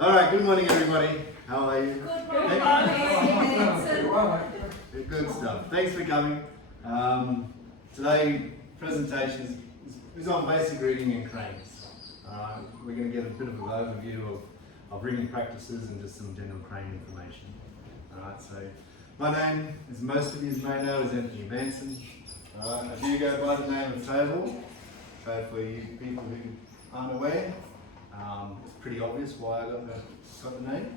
All right, good morning everybody. How are you? Good morning. Good stuff. Thanks for coming. Today presentation is on basic rigging and cranes. We're going to get a bit of an overview of rigging practices and just some general crane information. Alright, so my name, as most of you may know, is Anthony Manson. I do go by the name of Table. So for you people who aren't aware, it's pretty obvious why I got the name.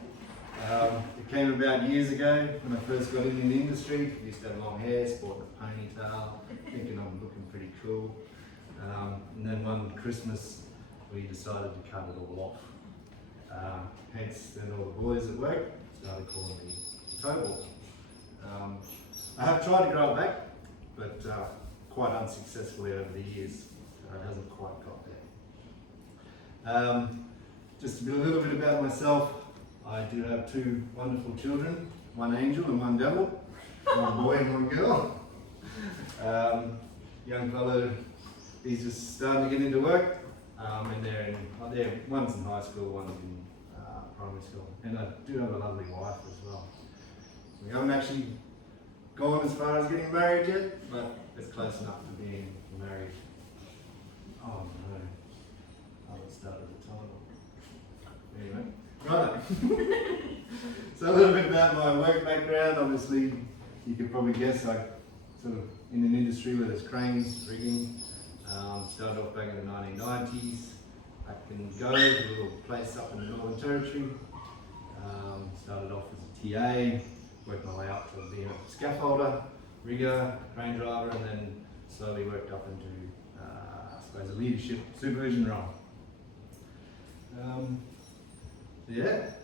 It came about years ago when I first got in the industry. I used to have long hair, sporting a ponytail, thinking I'm looking pretty cool. And then one Christmas we decided to cut it all off. Hence then all the boys at work started calling me Towball. I have tried to grow it back, but quite unsuccessfully over the years. So it hasn't quite got there. Just a little bit about myself. I do have two wonderful children, one angel and one devil, one boy and one girl. Young fellow, he's just starting to get into work, and one's in high school, one's in primary school, and I do have a lovely wife as well. We haven't actually gone as far as getting married yet, but it's close enough to being married. Oh no, I haven't started the title. Anyway, right. So a little bit about my work background. Obviously, you could probably guess I sort of in an industry where there's cranes, rigging. Started off back in the 1990s. Back in Go, a little place up in the Northern Territory. Started off as a TA, worked my way up to being a scaffolder, rigger, crane driver, and then slowly worked up into, I suppose, a leadership supervision role. Yeah, let's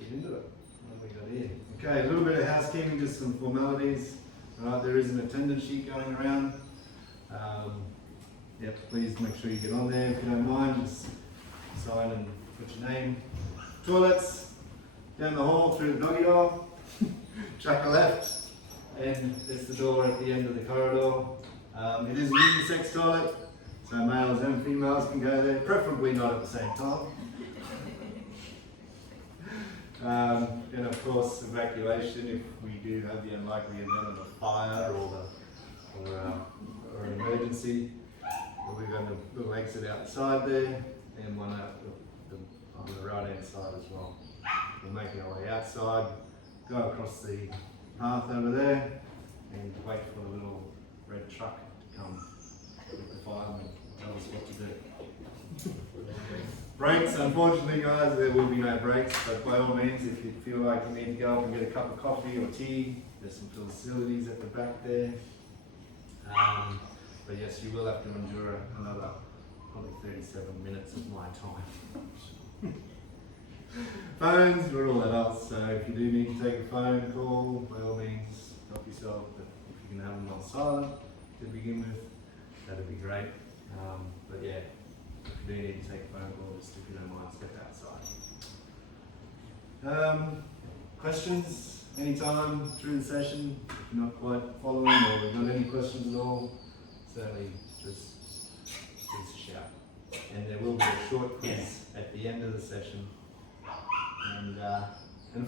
get into it. What have we got here? Okay, a little bit of housekeeping, just some formalities. Right, there is an attendance sheet going around. Yep, please make sure you get on there if you don't mind. Just sign and put your name. Toilets down the hall through the doggy door. Chuck a left, and there's the door at the end of the corridor. It is a unisex toilet, so males and females can go there, preferably not at the same time. And of course, evacuation if we do have the unlikely event of a fire or an emergency. We've got a little exit outside there and one out on the right hand side as well. We're making our way outside, go across the path over there and wait for the little red truck to come with the fireman and tell us what to do. Breaks, unfortunately guys, there will be no breaks, but by all means if you feel like you need to go up and get a cup of coffee or tea, there's some facilities at the back there. But yes, you will have to endure another probably 37 minutes of my time. Phones, we're all adults, so if you do need to take a phone call, by all means, help yourself. But if you can have them on silent to begin with, that'd be great. But yeah, if you do need to take a phone call, just if you don't mind, step outside. Questions anytime through the session? If you're not quite following or we've got any questions at all, certainly just give us a shout. And there will be a short quiz at the end of the session. And a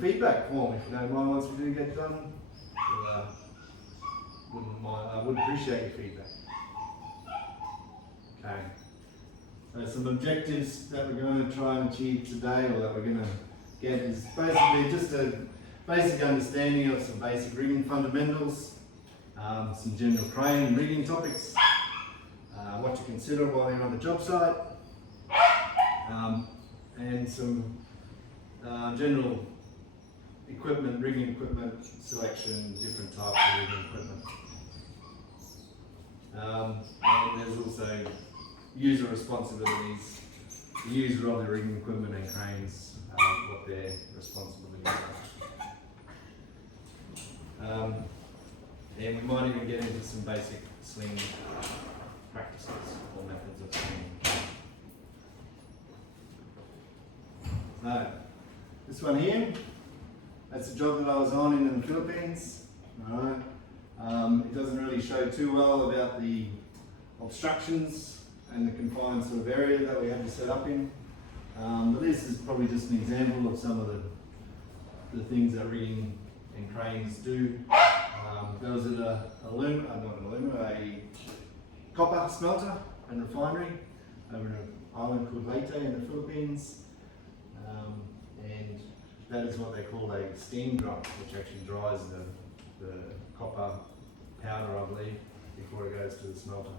feedback form if you don't mind once we do get done. I would appreciate your feedback. Okay. So some objectives that we're going to try and achieve today, or that we're going to get, is basically just a basic understanding of some basic rigging fundamentals, some general crane and rigging topics, what to consider while you're on the job site, and some general equipment, rigging equipment selection, different types of rigging equipment. And there's also user responsibilities, the user of the rigging equipment and cranes, what their responsibilities are. And we might even get into some basic sling practices or methods of slinging. So, this one here, that's the job that I was on in the Philippines. Alright. It doesn't really show too well about the obstructions and the confined sort of area that we had to set up in. But this is probably just an example of some of the things that rigging and cranes do. There was a copper smelter and refinery over in an island called Leyte in the Philippines. And that is what they call a steam drum, which actually dries the copper powder, I believe, before it goes to the smelter.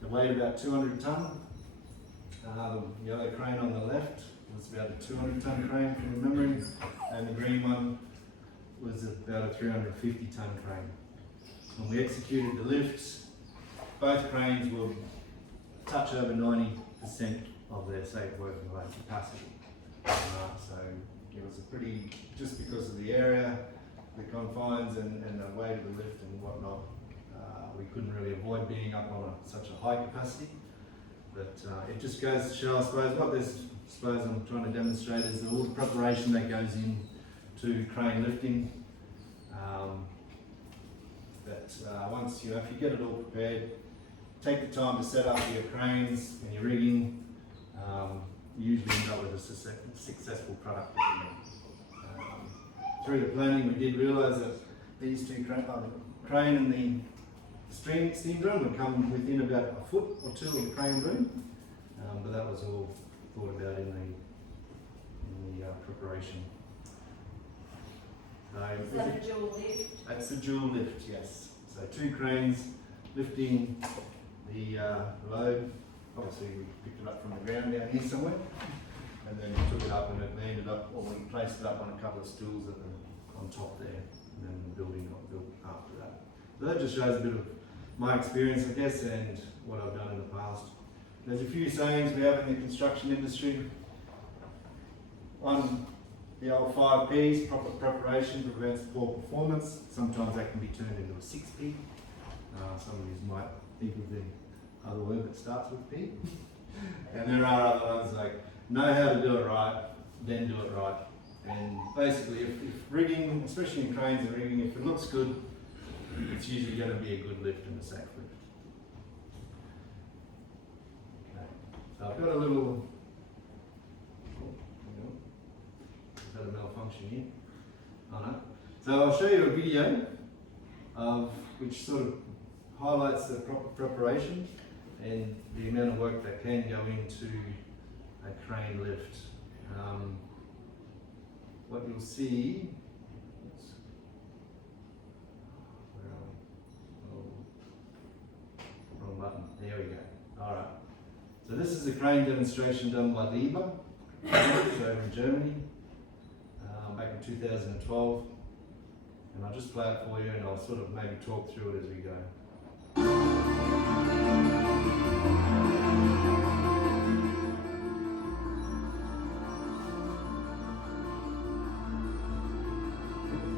It weighed about 200 tonne. The yellow crane on the left was about a 200 tonne crane from memory, and the green one was about a 350 tonne crane. When we executed the lifts, both cranes will touch over 90% of their safe working load capacity. So it was a pretty, just because of the area, the confines and the weight of the lift and whatnot, we couldn't really avoid being up on such a high capacity. But it just goes to show, I suppose, what I'm trying to demonstrate is all the preparation that goes into crane lifting. Once if you get it all prepared, take the time to set up your cranes and your rigging, you usually end up with a successful product. Through the planning, we did realise that these two crane and the steam drum would come within about a foot or two of the crane boom, but that was all thought about in the preparation. Is that a dual lift? That's a dual lift, yes. So two cranes lifting the load. Obviously we picked it up from the ground down here somewhere, and then we took it up and it landed up, or we placed it up on a couple of stools on top there, and then the building got built after that. So that just shows a bit of my experience, I guess, and what I've done in the past. There's a few sayings we have in the construction industry. One, the old 5 Ps, proper preparation prevents poor performance. Sometimes that can be turned into a 6 P. Some of you might think of the other word that starts with P. And there are other ones like, know how to do it right, then do it right. And basically, if rigging, especially in cranes and rigging, if it looks good, it's usually going to be a good lift and a safe lift. Okay. So I've got a little, is that a malfunction here? Oh no. So I'll show you a video of which sort of highlights the proper preparation and the amount of work that can go into a crane lift. What you'll see, wrong button, there we go. Alright, so this is a crane demonstration done by Liebherr, over in Germany, back in 2012. And I'll just play it for you and I'll sort of maybe talk through it as we go.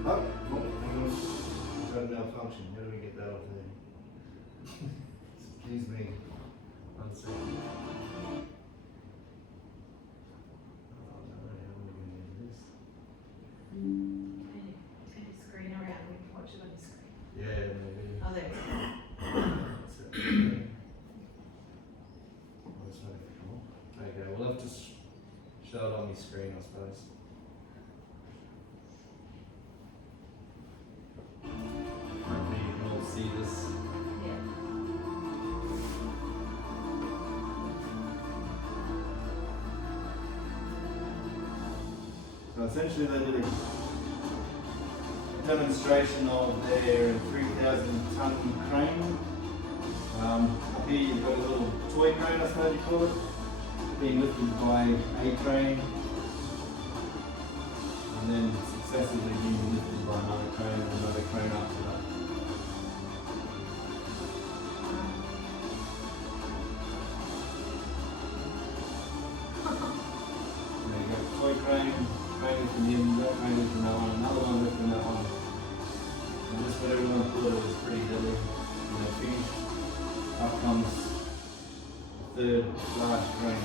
Oh, we've got a malfunction. How do we get that off there? Excuse me. 1 second. Oh no, how am I going to do this? Turn your screen around, we can watch it on your screen. Yeah, maybe. Oh, there we go. That's it. Okay. Oh, it's not gonna come on. Okay, we'll have to show it on my screen, I suppose. Hopefully you can all see this. Yeah. So essentially they did a demonstration of their 3,000 tonne crane. Up here you've got a little toy crane, I suppose you call it, being lifted by a crane and then successively being lifted by another crane and another crane after that. There you go, toy crane lifting him, that crane lifting that one, another one lifting that one. And just what everyone thought it was pretty deadly. When they finished, up comes the third large crane.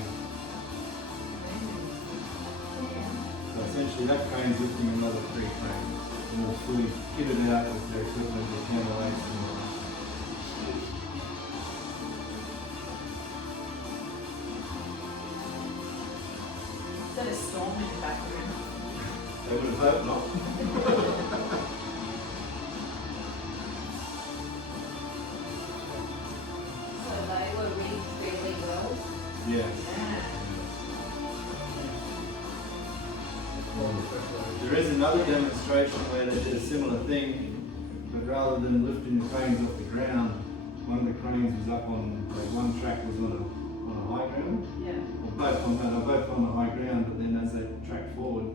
So essentially that crane's lifting another 3 cranes. And all fully kitted out with their equipment, their counterweights and all. So They would have hoped not. So they were rigged fairly well. Yes. Yeah. There is another demonstration where they did a similar thing, but rather than lifting the cranes off the ground, one of the cranes was up on, like one track was on a high ground, Yeah. or both on, no, both on the high ground, but then as they tracked forward,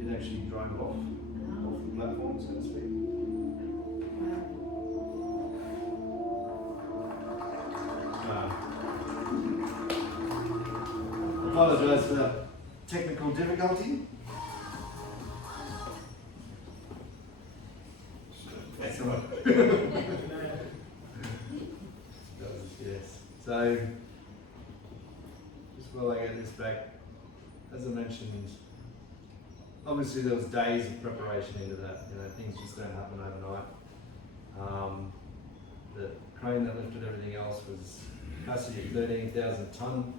it actually drove off the platform, so to speak. Apologise for that technical difficulty. That's all right. Yes. So, just while I get this back, as I mentioned, obviously there was days of preparation into that. You know, things just don't happen overnight. The crane that lifted everything else was capacity of 13,000 tonne.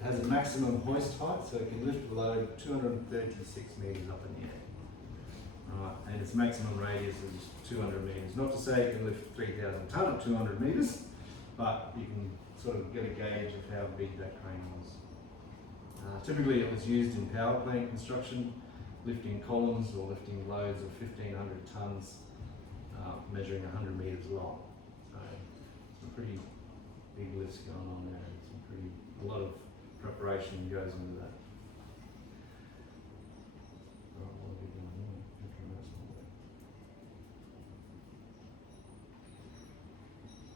It has a maximum hoist height, so it can lift below 236 metres up in the air. And its maximum radius is 200 metres. Not to say it can lift 3,000 tonne at 200 metres, but you can sort of get a gauge of how big that crane was. Typically it was used in power plant construction, lifting columns or lifting loads of 1,500 tonnes, measuring 100 metres long. So some pretty big lifts going on there. A lot of preparation goes into that.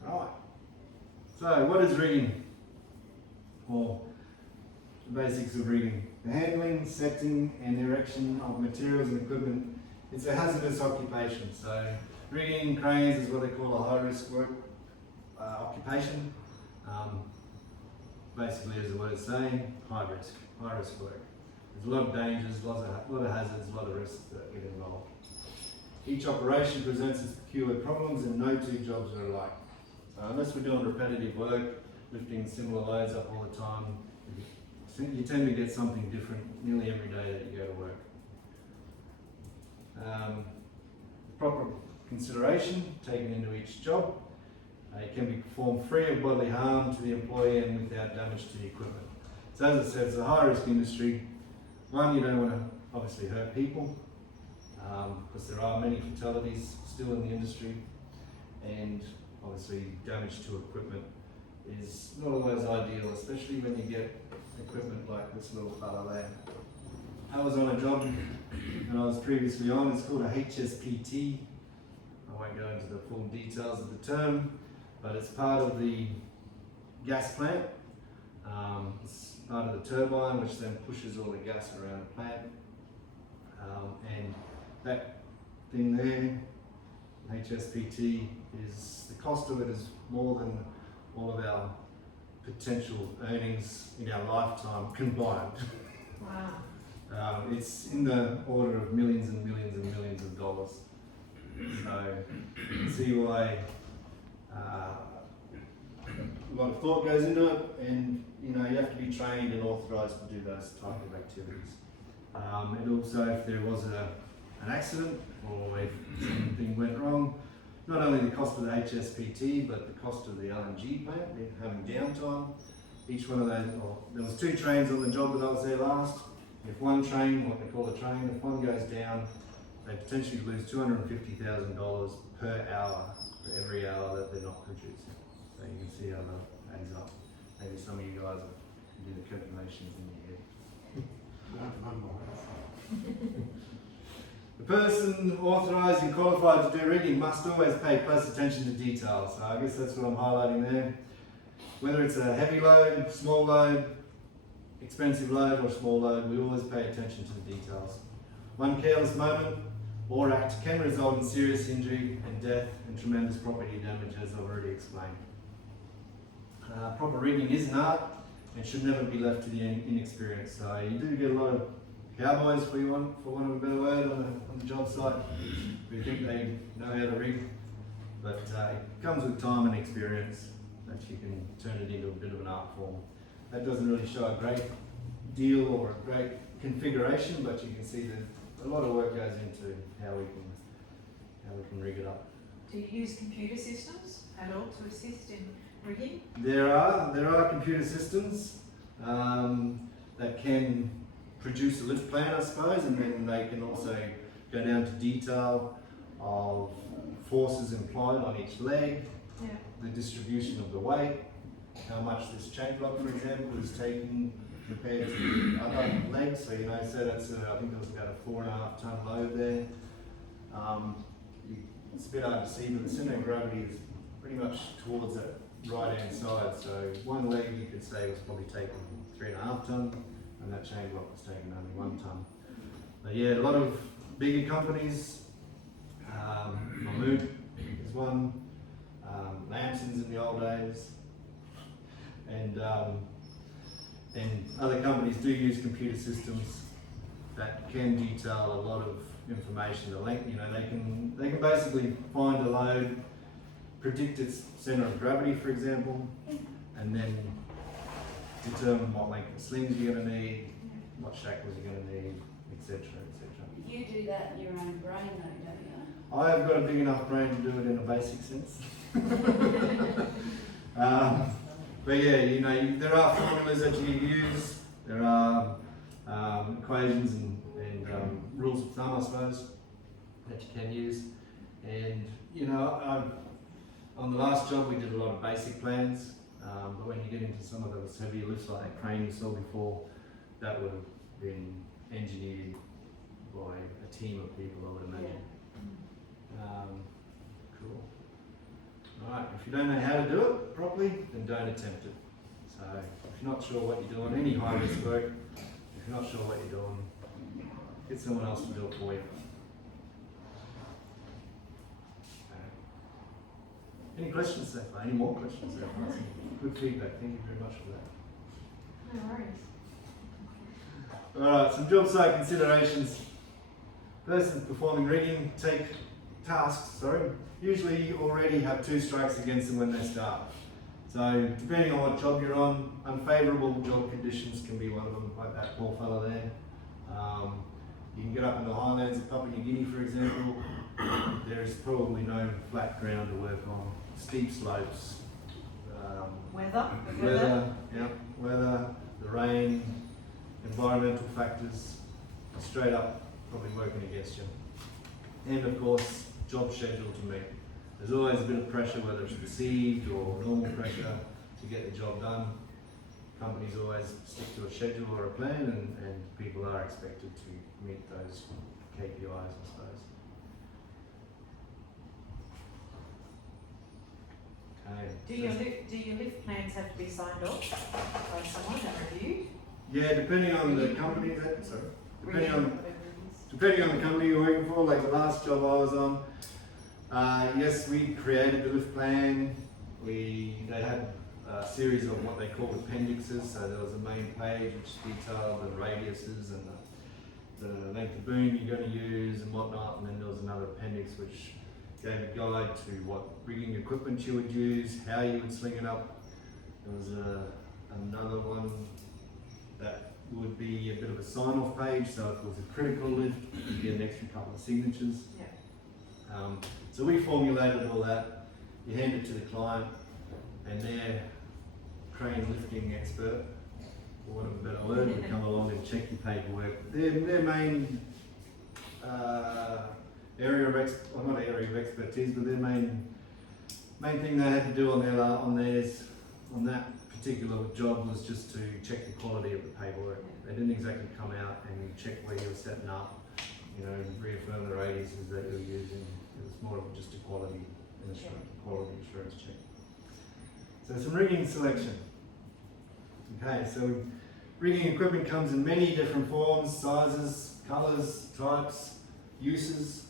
Right. So, what is rigging? Or the basics of rigging. The handling, setting, and erection of materials and equipment. It's a hazardous occupation. So, rigging cranes is what they call a high-risk work occupation. Basically, as the word is saying, high risk work. There's a lot of dangers, a lot of hazards, a lot of risks that get involved. Each operation presents its peculiar problems, and no two jobs are alike. Unless we're doing repetitive work, lifting similar loads up all the time, you tend to get something different nearly every day that you go to work. Proper consideration taken into each job. It can be performed free of bodily harm to the employee and without damage to the equipment. So as I said, it's a high risk industry. One, you don't want to obviously hurt people, because there are many fatalities still in the industry, and obviously damage to equipment is not always ideal, especially when you get equipment like this little fella there. I was on a job that I was previously on, it's called a HSPT. I won't go into the full details of the term, but it's part of the gas plant. It's part of the turbine, which then pushes all the gas around the plant. And that thing there, HSPT, is the cost of it is more than all of our potential earnings in our lifetime combined. Wow. It's in the order of millions and millions and millions of dollars. So you can see why a lot of thought goes into it, and you have to be trained and authorised to do those type of activities. And also, if there was an accident or if something went wrong, not only the cost of the HSPT, but the cost of the LNG plant, having downtime. Each one of those, there was 2 trains on the job that I was there last. If one train, what they call a train, if one goes down, they potentially lose $250,000 per hour for every hour that they're not producing. So you can see how that adds up. Maybe some of you guys can do the calculations in your head. The person authorised and qualified to do rigging must always pay close attention to detail. So I guess that's what I'm highlighting there. Whether it's a heavy load, small load, expensive load or small load, we always pay attention to the details. One careless moment or act can result in serious injury and death and tremendous property damage, as I've already explained. Proper rigging is an art and should never be left to the inexperienced. So you do get a lot of cowboys, for want of a better word, on the job site who think they know how to rig, but it comes with time and experience that you can turn it into a bit of an art form. That doesn't really show a great deal or a great configuration, but you can see the a lot of work goes into how we can rig it up. Do you use computer systems at all to assist in rigging? There are computer systems that can produce a lift plan, I suppose, and then they can also go down to detail of forces employed on each leg, Yeah. the distribution of the weight, how much this chain block, for example, is taking compared to the other legs. So so that's I think it was about a 4.5 ton load there. It's a bit hard to see, but the center of gravity is pretty much towards that right hand side. So one leg you could say was probably taking 3.5 ton, and that chain block was taking only 1 ton. But yeah, a lot of bigger companies. Mammoth is one. Lampson's in the old days, and other companies do use computer systems that can detail a lot of information. The length, they can basically find a load, predict its center of gravity, for example, and then determine what length of slings you're going to need, what shackles you're going to need, etc., etc. You do that in your own brain though, don't you? I have got a big enough brain to do it in a basic sense. But yeah, there are formulas that you use. There are equations and rules of thumb, I suppose, that you can use. And on the last job we did a lot of basic plans. But when you get into some of those heavier lifts like that crane you saw before, that would have been engineered by a team of people, I would imagine. Cool. Alright, if you don't know how to do it properly, then don't attempt it. So if you're not sure what you're doing, any high risk work, if you're not sure what you're doing, get someone else to do it for you. Any questions so far? Any more questions so far? Good feedback, thank you very much for that. No worries. Alright, some job site considerations. Persons performing rigging tasks, usually already have 2 strikes against them when they start. So depending on what job you're on, unfavourable job conditions can be one of them, like that poor fella there. You can get up in the highlands of Papua New Guinea, for example. There is probably no flat ground to work on. Steep slopes. Weather, the rain, environmental factors, straight up probably working against you. And of course, job schedule to meet. There's always a bit of pressure, whether it's perceived or normal pressure, to get the job done. Companies always stick to a schedule or a plan, and people are expected to meet those KPIs, I suppose. Okay. Do your lift plans have to be signed off by someone and reviewed? Yeah, depending on the company, depending on the company you're working for, like the last job I was on, yes, we created the lift plan. They had a series of what they called appendixes. So there was a main page which detailed the radiuses and the length of boom you're going to use and whatnot, and then there was another appendix which gave a guide to what rigging equipment you would use, how you would sling it up. There was another one that would be a bit of a sign-off page, so if it was a critical lift, you'd get an extra couple of signatures. Yeah. So we formulated all that, you hand it to the client, and their crane lifting expert, for want of a better word, would come along and check your paperwork. Their main area of not area of expertise, but their main thing they had to do on that particular job was just to check the quality of the paperwork. They didn't exactly come out and check where you were setting up, reaffirm the radiuses that you were using. It was more of just a quality assurance check. So some rigging selection. Okay, so rigging equipment comes in many different forms, sizes, colours, types, uses,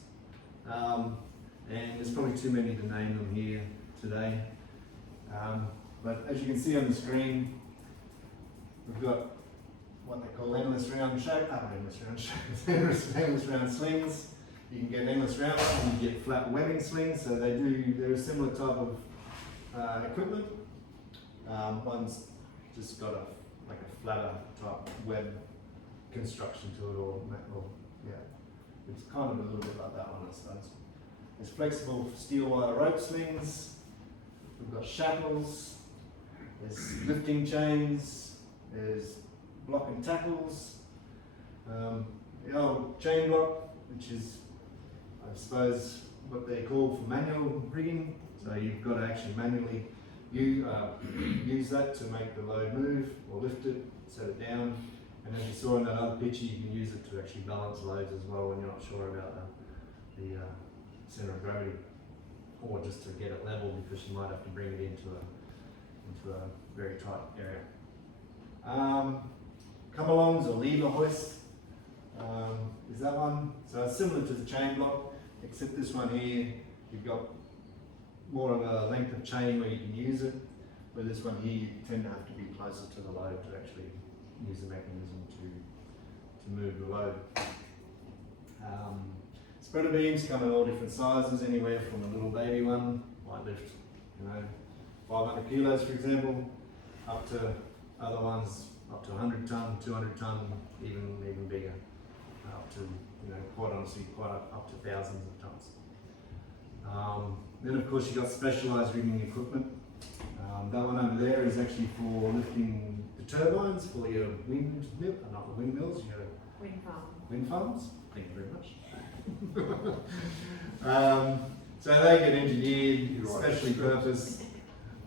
and there's probably too many to name them here today. But as you can see on the screen, we've got what they call endless round endless round slings. You can get endless round ones, and you get flat webbing slings. So they're a similar type of equipment. One's just got a flatter type web construction to it, It's kind of a little bit like that one, I suppose. There's flexible steel wire rope slings. We've got shackles. There's lifting chains. There's block and tackles. The old chain block, which is, I suppose, what they call for manual rigging. So you've got to actually manually use that to make the load move or lift it, set it down. And as you saw in that other picture, you can use it to actually balance loads as well when you're not sure about the centre of gravity, or just to get it level because you might have to bring it into a very tight area. Come-alongs or lever hoist is that one. So it's similar to the chain block, except this one here, you've got more of a length of chain where you can use it, where this one here you tend to have to be closer to the load to actually use the mechanism to move the load. Spreader beams come in all different sizes, anywhere from a little baby one, might lift 500 kilos for example, up to other ones up to 100 tonne, 200 tonne, even bigger, up to quite honestly up to thousands of tonnes. Then of course you've got specialised rigging equipment. That one over there is actually for lifting the turbines for your not the windmills, your wind farms. Thank you very much. So they get engineered, specially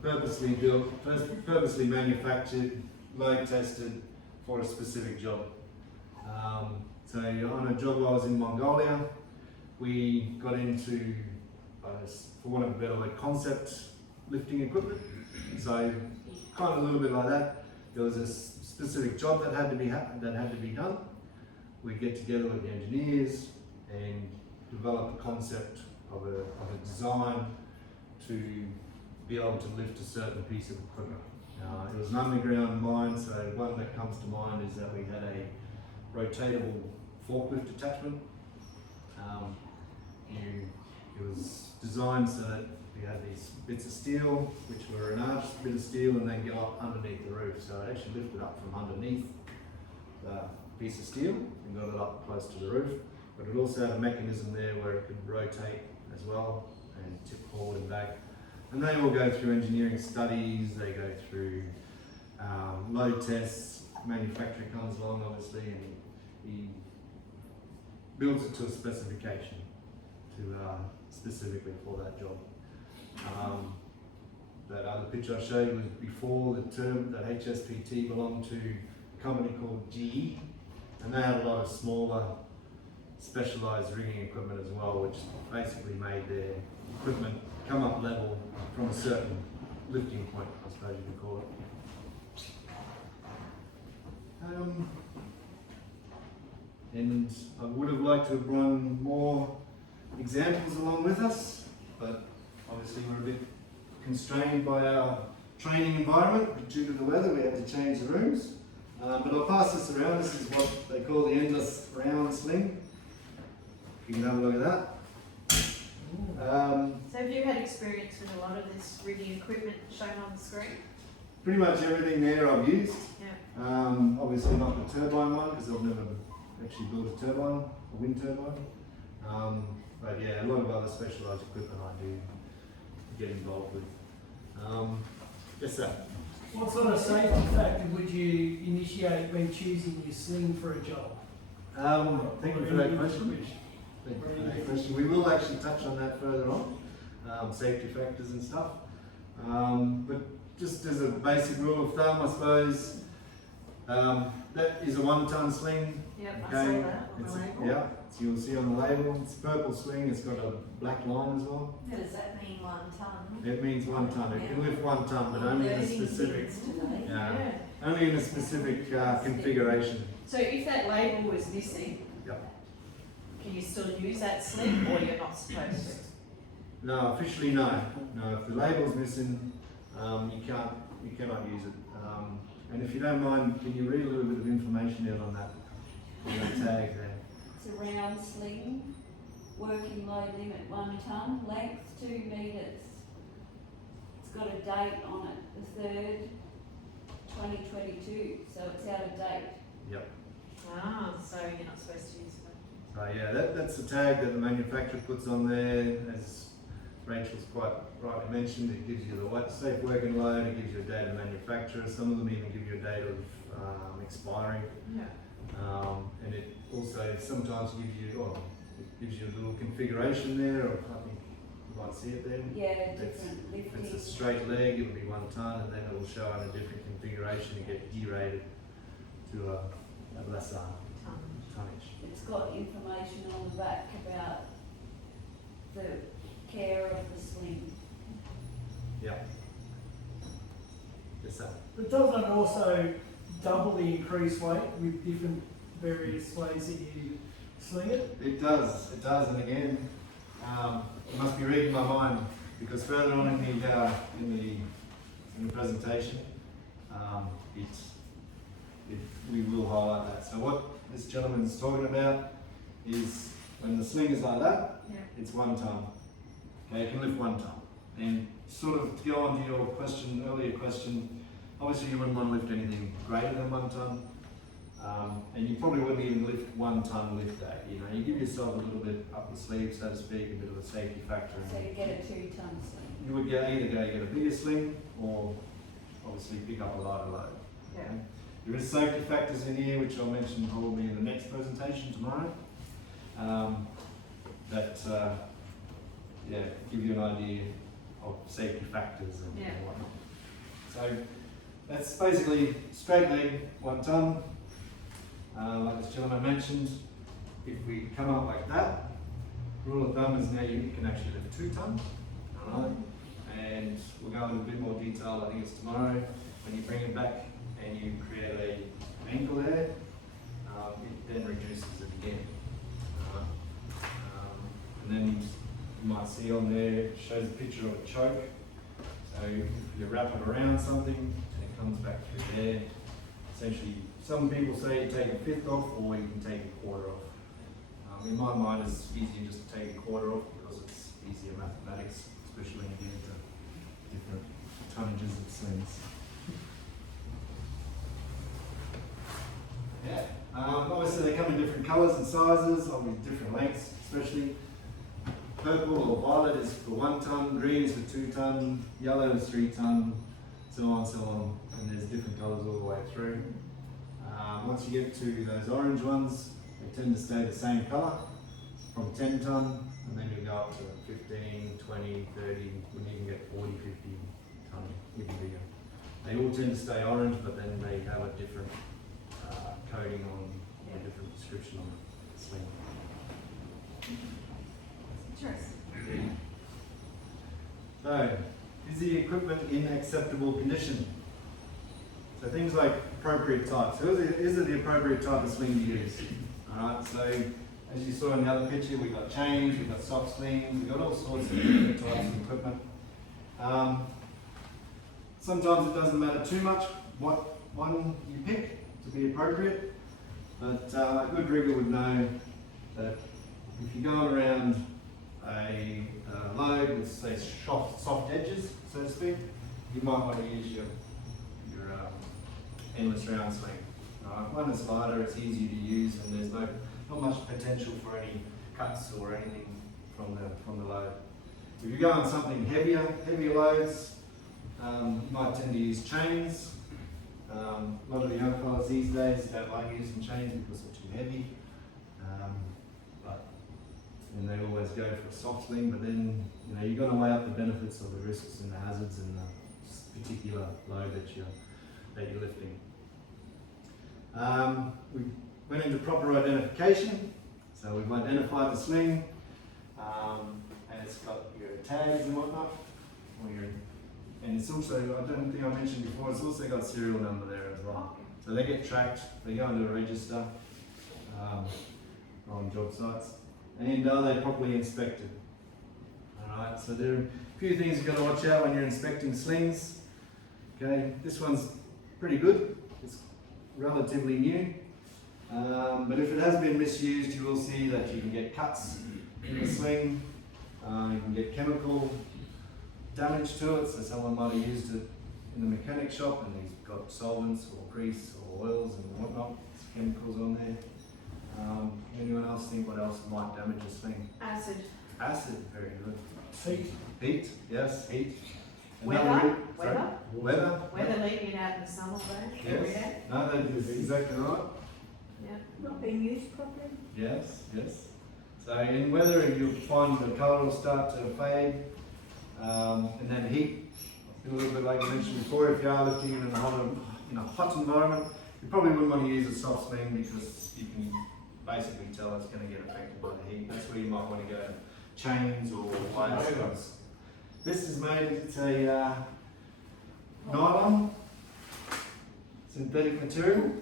purposely built, purposely manufactured, load tested for a specific job. So on a job I was in Mongolia, we got into, for want of a better word, concept lifting equipment. So kind of a little bit like that. There was a specific job that had to be done. We get together with the engineers and develop a concept of a design to be able to lift a certain piece of equipment. It was an underground mine, so one that comes to mind is that we had a rotatable forklift attachment. It was designed so that we had these bits of steel, which were an arched bit of steel, and then go up underneath the roof. So it actually lifted up from underneath the piece of steel and got it up close to the roof. But it also had a mechanism there where it could rotate as well and tip forward and back. And they all go through engineering studies, they go through load tests. Manufacturer comes along obviously and he builds it to a specification specifically for that job. That other picture I showed was before the term that HSPT belonged to a company called GE, and they had a lot of smaller specialised rigging equipment as well, which basically made their equipment come up level from a certain lifting point, I suppose you could call it. And I would have liked to have run more examples along with us, but obviously we're a bit constrained by our training environment due to the weather. We had to change the rooms. But I'll pass this around. This is what they call the endless round sling. You can have a look at that. So have you had experience with a lot of this rigging equipment shown on the screen? Pretty much everything there I've used. Yeah. Obviously not the turbine one because I've never actually built a turbine, a wind turbine. But yeah, a lot of other specialised equipment I do get involved with. Yes, sir. What sort of safety factor would you initiate when choosing your sling for a job? Thank you for that question. Thank you for that question. We will actually touch on that further on, safety factors and stuff. But just as a basic rule of thumb, I suppose, that is a 1 tonne sling. Yep, Okay. I saw that on the label. Yeah, so you'll see on the label, it's a purple sling, it's got a black line as well. What does that mean, 1 tonne? It means 1 tonne. It can lift 1 tonne, but only in a specific, Yeah. only in a specific configuration. So if that label was missing, Yep. can you still use that sling or you're not supposed to? No, officially no. No, if the label's missing, you cannot use it. And if you don't mind, can you read a little bit of information out on that tag there? It's a round sling, working load limit 1 tonne, length 2 metres. It's got a date on it, the 3rd, 2022, so it's out of date. Yep. Ah, so you're not supposed to use it. Yeah, that's the tag that the manufacturer puts on there. As Rachel's quite rightly mentioned, it gives you the safe working load, it gives you a date of manufacturer, some of them even give you a date of expiry. Yeah. And it also sometimes gives you, it gives you a little configuration there, or I think you might see it there. Yeah, It's- different If it's a lifting. straight leg, it'll be 1 tonne, and then it will show on a different configuration and get derated to a lesser tonnage. It's got information on the back about the care of the sling. Yeah. Yes, sir. But doesn't it also double the increased weight with different various ways that you sling it? It does, and again, you must be reading my mind, because further on in the presentation, we will highlight that. So what this gentleman's talking about is when the sling is like that, Yeah. it's 1 tonne. Okay, it can lift 1 tonne. And sort of to go on to your earlier question, obviously you wouldn't want to lift anything greater than 1 tonne. And you probably wouldn't even lift 1 tonne lift day. You know, you give yourself a little bit up the sleeve, so to speak, a bit of a safety factor. So you get a 2 tonne sling. You would either go get a bigger sling or obviously pick up a lighter load. Yeah. Okay? There is safety factors in here, which I'll mention probably in the next presentation tomorrow, that give you an idea of safety factors and Yeah. whatnot. So that's basically straight leg, 1 tonne. Like this gentleman mentioned, if we come up like that, rule of thumb is now you can actually lift 2 tonne. Alright, and we'll go into a bit more detail, I think it's tomorrow, when you bring it back and you create an ankle there, it then reduces it again. And then you might see on there, it shows a picture of a choke. So if you wrap it around something and it comes back through there, essentially, some people say you take a 1/5 off or you can take a 1/4 off. In my mind, it's easier just to take a 1/4 off because it's easier mathematics, especially when you get into different tonnages of slings. Yeah. Obviously, they come in different colours and sizes, obviously different lengths, especially. Purple or violet is for 1 tonne, green is for 2 tonne, yellow is 3 tonne, so on, and there's different colours all the way through. Once you get to those orange ones, they tend to stay the same colour from 10 tonne, and then you go up to 15, 20, 30, when you can get 40, 50 tonne, even bigger. They all tend to stay orange, but then they have a different coating on, a different description on the sling. Interesting. So, is the equipment in acceptable condition? So things like appropriate type. So is it the appropriate type of sling to use? Alright, so as you saw in the other picture, we've got chains, we've got soft slings, we've got all sorts of different types of equipment. Sometimes it doesn't matter too much what one you pick to be appropriate, but a good rigger would know that if you're going around a load with, say, soft edges, so to speak, you might want to use your endless round sling. One is lighter, it's easier to use, and there's not much potential for any cuts or anything from the load. If you go on something heavier loads, you might tend to use chains. A lot of the young fellas these days don't like using chains because they're too heavy. And they always go for a soft sling, but then you've got to weigh up the benefits of the risks and the hazards and the particular load that you're lifting. We went into proper identification, so we've identified the sling, and it's got your tags and whatnot. And it's also, I don't think I mentioned before, it's also got serial number there as well. So they get tracked, they go into a register on job sites, and they're properly inspected. Alright, so there are a few things you've got to watch out when you're inspecting slings. Okay, this one's pretty good, it's relatively new, but if it has been misused, you will see that you can get cuts in the sling, you can get chemical damage to it, so someone might have used it in the mechanic shop and he's got solvents or grease or oils and whatnot, chemicals on there. Anyone else else think what else might damage a sling? Acid. Acid, very good. Heat. Heat, yes, heat. Weather? Sorry? Weather? Weather? Weather leaving it out in the sun all day, every Yes. day. No, that is exactly right. Yeah. Not being used properly? Yes, yes. So in weather, you'll find the colour will start to fade, and then heat. A little bit like I mentioned before, if you are lifting in a hot environment, you probably wouldn't want to use a soft sling because you can basically tell it's going to get affected by the heat. That's where you might want to go chains or wires. This is made, it's a nylon, synthetic material.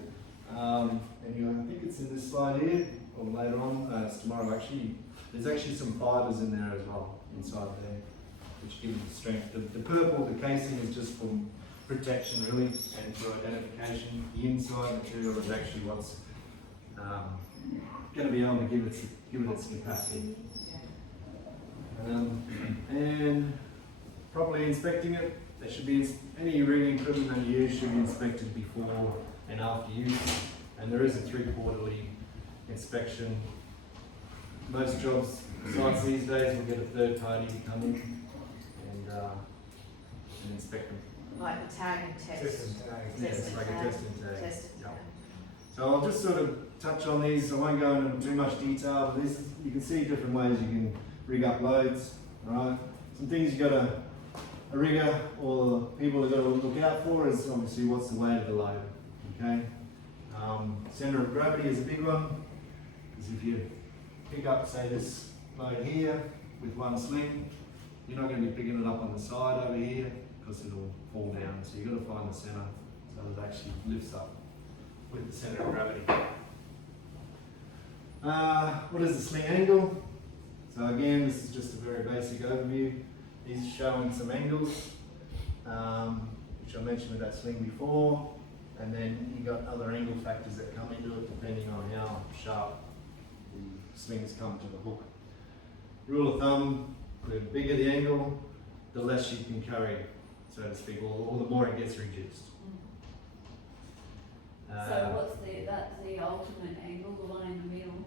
And I think it's in this slide here, or later on, it's tomorrow actually. There's actually some fibres in there as well, inside there, which give it the strength. The purple, the casing is just for protection really, and for identification. The inside material is actually what's going to be able to give it its capacity. And properly inspecting it, there should be any reading equipment that you use should be inspected before and after use, and there is a 3-quarterly inspection. Most jobs, sites these days will get a third party to come in and inspect them. Like the tag and test. Yeah, it's like a test and tag. Test and Yeah. tag. So I'll just sort of touch on these. I won't go into too much detail, but you can see different ways you can rig up loads. Alright, some things you got a rigger or people have got to look out for is obviously what's the weight of the load. Okay, center of gravity is a big one, because if you pick up, say, this load here with one sling, you're not going to be picking it up on the side over here because it'll fall down. So you've got to find the center so that it actually lifts up with the center of gravity. What is the sling angle? So again, this is just a very basic overview. These are showing some angles, which I mentioned with that sling before. And then you've got other angle factors that come into it depending on how sharp the slings come to the hook. Rule of thumb, the bigger the angle, the less you can carry, so to speak, or the more it gets reduced. So that's the ultimate angle, the one in the middle?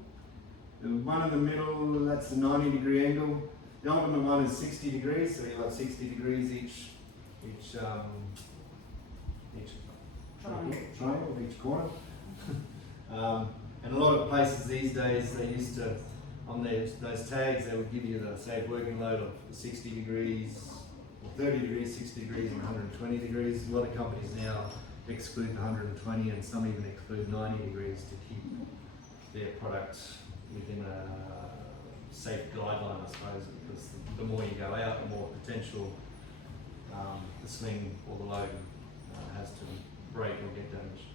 The one in the middle, that's the 90-degree angle. The ultimate one is 60 degrees, so you have 60 degrees each triangle, each corner. And a lot of places these days, they used to, on those tags, they would give you the safe working load of 60 degrees, or 30 degrees, 60 degrees, and 120 degrees. A lot of companies now exclude the 120, and some even exclude 90 degrees to keep their product within a safe guideline, I suppose, because the more you go out, the more potential the sling or the load has to break or get damaged.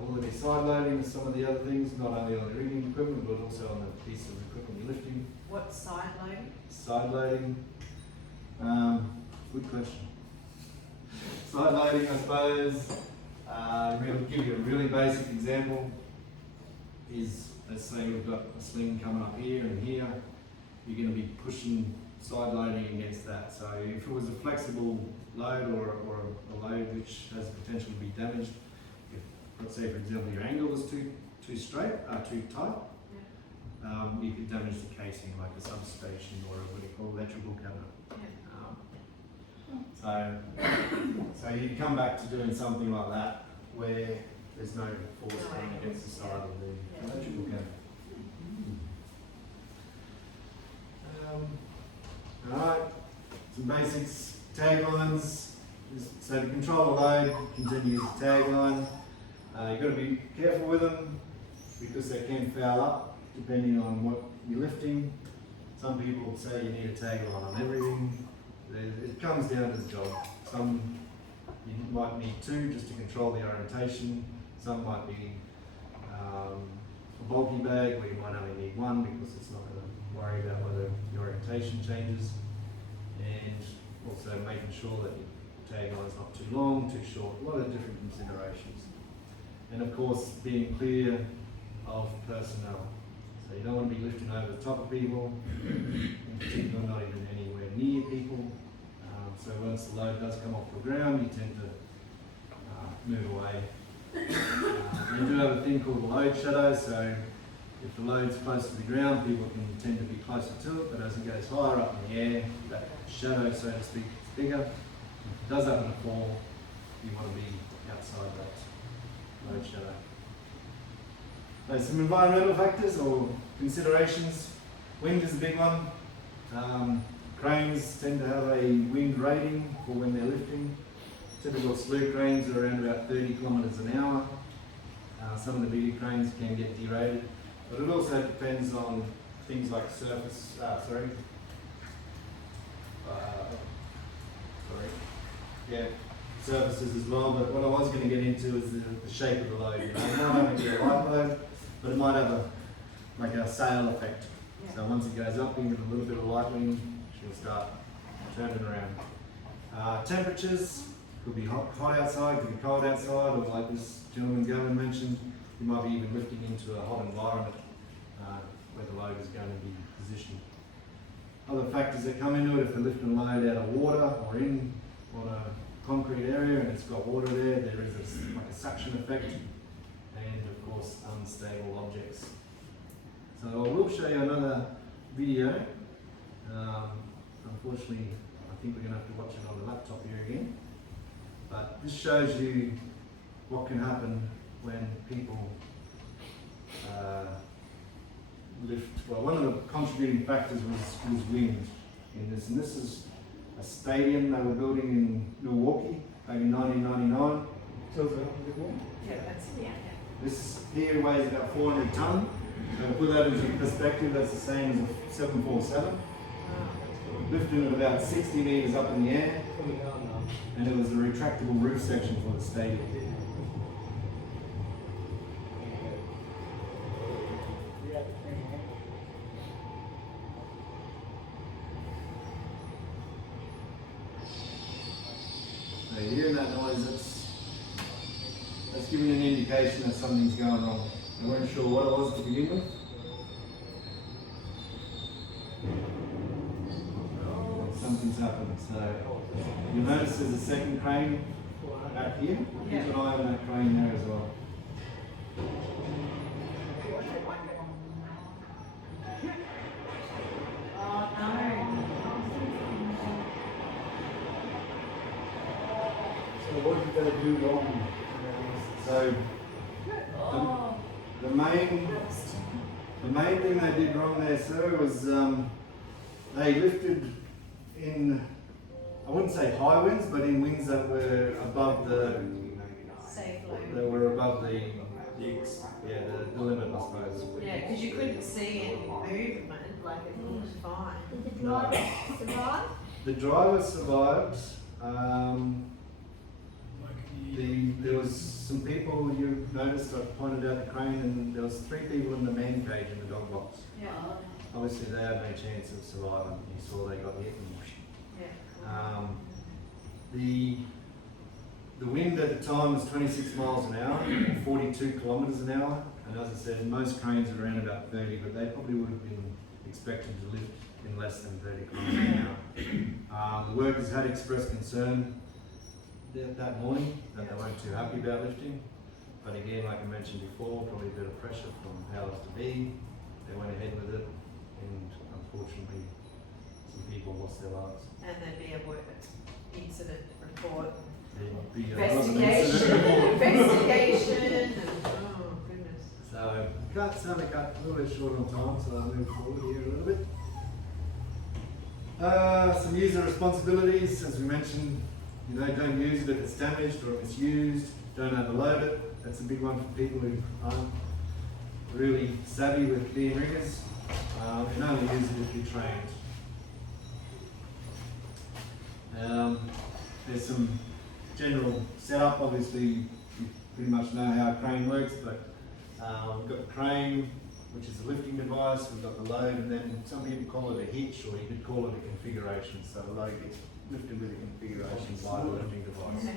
Will there be side loading with some of the other things, not only on the rigging equipment, but also on the piece of equipment you're lifting? What side loading? Side loading, good question. Side loading, I suppose, we'll give you a really basic example, is, let's say we've got a sling coming up here and here, you're going to be pushing side loading against that. So if it was a flexible load or a load which has the potential to be damaged, if, let's say for example your angle is too straight, too tight, you could damage the casing like a substation or what you call electrical cabinet. So you come back to doing something like that where there's no force going against the side of the electrical cabinet. Alright, some basics, taglines. So to control the load, continue the tagline. You've got to be careful with them because they can foul up depending on what you're lifting. Some people say you need a tagline on everything. It comes down to the job. Some you might need 2 just to control the orientation. Some might be a bulky bag where you might only need 1 because it's not going to worry about whether the orientation changes. And also making sure that your tagline is not too long, too short, a lot of different considerations. And of course, being clear of personnel. So you don't want to be lifting over the top of people, in particular not even anywhere near people. So once the load does come off the ground, you tend to move away. You do have a thing called the load shadow, so If the load's close to the ground, people can tend to be closer to it, but as it goes higher up in the air, that shadow, so to speak, is bigger. If it does happen to fall, you want to be outside that load shadow. So some environmental factors or considerations. Wind is a big one. Cranes tend to have a wind rating for when they're lifting. Typical slew cranes are around about 30 kilometres an hour. Some of the bigger cranes can get derated, but it also depends on things like surface, surfaces as well. But what I was going to get into is the shape of the load. You know, it might only be a light load, but it might have a sail effect. So once it goes up, you get a little bit of light wind, she'll start turning around. Temperatures, could be hot outside, could be cold outside, or like this gentleman Gavin mentioned, you might be even lifting into a hot environment where the load is going to be positioned. Other factors that come into it, if they're lifting a load out of water or in on a concrete area and it's got water there, there is a suction effect, and of course unstable objects. So I will show you another video. Unfortunately, I think we're going to have to watch it on the laptop here again. But this shows you what can happen when people lift. Well, one of the contributing factors was wind in this, and this is a stadium they were building in Milwaukee back in 1999. Yeah, that's, yeah. This here weighs about 400 tonne. So to put that into perspective, that's the same as a 747. Lifting at about 60 metres up in the air, and it was a retractable roof section for the stadium. So you're hearing that noise, that's giving an indication that something's going wrong. I weren't sure what it was to begin with. Something's happened. So you'll notice there's a second crane back here. Keep an eye on that crane there as well. So what are you going to do wrong? So the main thing they did wrong there, sir, was they lifted in, I wouldn't say high winds, but in winds that were above the Safe load. that were above the limit, I suppose. Yeah, because you couldn't see any movement, like it looked fine. Did the driver survive? The driver survived. There was some people, you noticed, I pointed out the crane, and there was 3 people in the man cage in the dog box. Yeah. Obviously they had no chance of surviving. You saw they got hit and Yeah. the wind at the time was 26 miles an hour, 42 kilometres an hour, and as I said, most cranes are around about 30, but they probably would have been expected to lift in less than 30 kilometres an hour. The workers had expressed concern that morning that they weren't too happy about lifting, but again, like I mentioned before, probably a bit of pressure from powers to be. They went ahead with it, and unfortunately, some people lost their lives. And there'd be a work incident report, There'd be a lot of investigation, incident. investigation, and oh goodness. So, cut a little bit short on time, so I'll move forward here a little bit. Some user responsibilities, as we mentioned, don't use it if it's damaged or if it's used, don't overload it. That's a big one for people who aren't really savvy with being riggers, and only use it if you're trained. There's some general setup. Obviously, you pretty much know how a crane works, but we've got the crane, which is a lifting device, we've got the load, and then some people call it a hitch, or you could call it a configuration. So the load gets lifted with a configuration by the lifting device.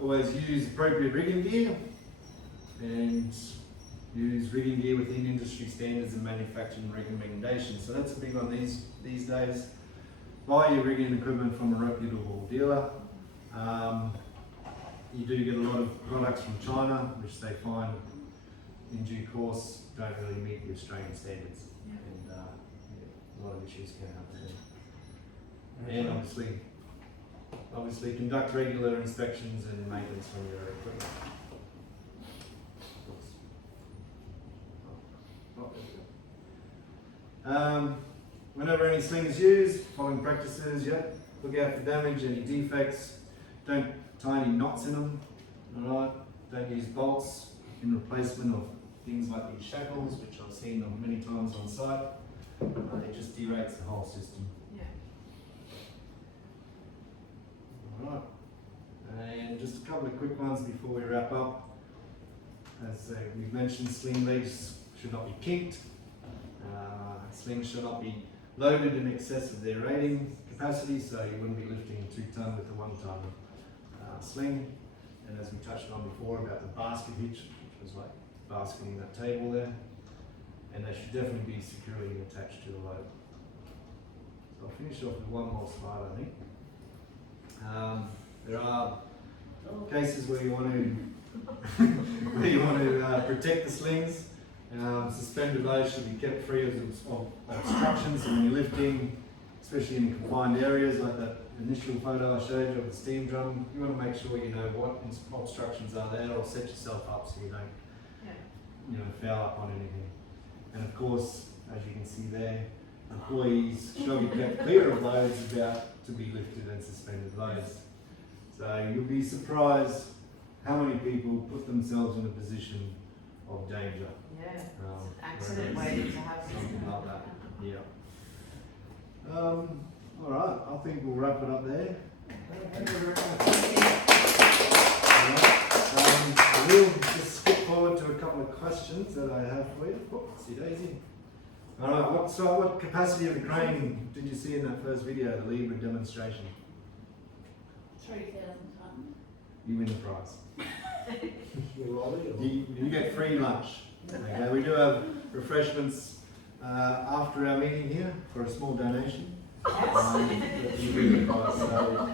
Always use appropriate rigging gear, and use rigging gear within industry standards and manufacturing recommendations. So that's a big one these days. Buy your rigging equipment from a reputable dealer. You do get a lot of products from China, which they find in due course don't really meet the Australian standards. Yeah. And yeah, a lot of issues can happen there. And obviously conduct regular inspections and maintenance on your equipment. Whenever any sling is used, following practices, yep, look out for damage, any defects, don't tie any knots in them, alright, don't use bolts in replacement of things like these shackles, which I've seen them many times on site. It just derates the whole system. Yeah. Alright, and just a couple of quick ones before we wrap up. As we've mentioned, sling legs should not be kinked. Slings should not be loaded in excess of their rating capacity, so you wouldn't be lifting a 2 ton with a 1 ton sling. And as we touched on before about the basket hitch, which was like basketing that table there, and they should definitely be securely attached to the load. So I'll finish off with one more slide, I think. There are cases where you want to protect the slings. Suspended loads should be kept free of obstructions when you're lifting, especially in confined areas like that initial photo I showed you of the steam drum. You want to make sure you know what obstructions are there, or set yourself up so you don't foul up on anything. And of course, as you can see there, employees should be kept clear of loads about to be lifted and suspended loads. So you'll be surprised how many people put themselves in a position of danger. Yeah. whether Accident it's waiting to happen. something like that. Yeah. All right. I think we'll wrap it up there. Thank you very much. I will just skip forward to a couple of questions that I have for you. Oopsie daisy. All right. What capacity of the crane did you see in that first video, the Libra demonstration? 3,000 tonne. You win the prize. You get free lunch. Okay, we do have refreshments after our meeting here for a small donation. You win the prize. So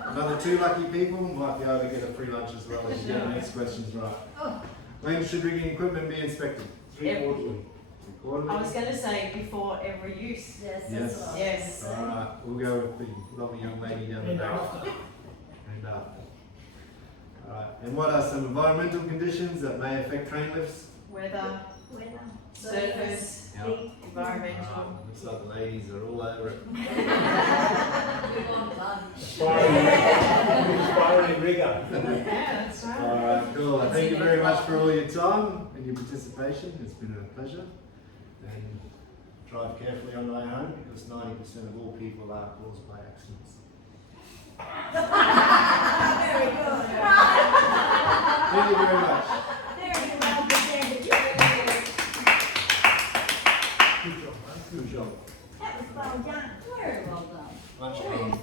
another 2 lucky people might be able to get a free lunch as well if you get the next questions right. When should rigging equipment be inspected? 3 quarterly. I was going to say before every use. Yes, Yes. that's what I was Yes. gonna say. Alright, we'll go with the lovely young lady down the And back. after. And alright, and what are some environmental conditions that may affect crane lifts? Weather, Weather. surface, Yeah. environmental. Looks like the ladies are all over it. Good one done. Inspiring rigor. Yeah, that's right. Alright, cool. Thank you very much for all your time and your participation. It's been a pleasure. And drive carefully on the way home because 90% of all people are caused by accidents. Very good. Thank you very much. Very well presented. Good job, mate. Good job. That was well done. Very well done. Much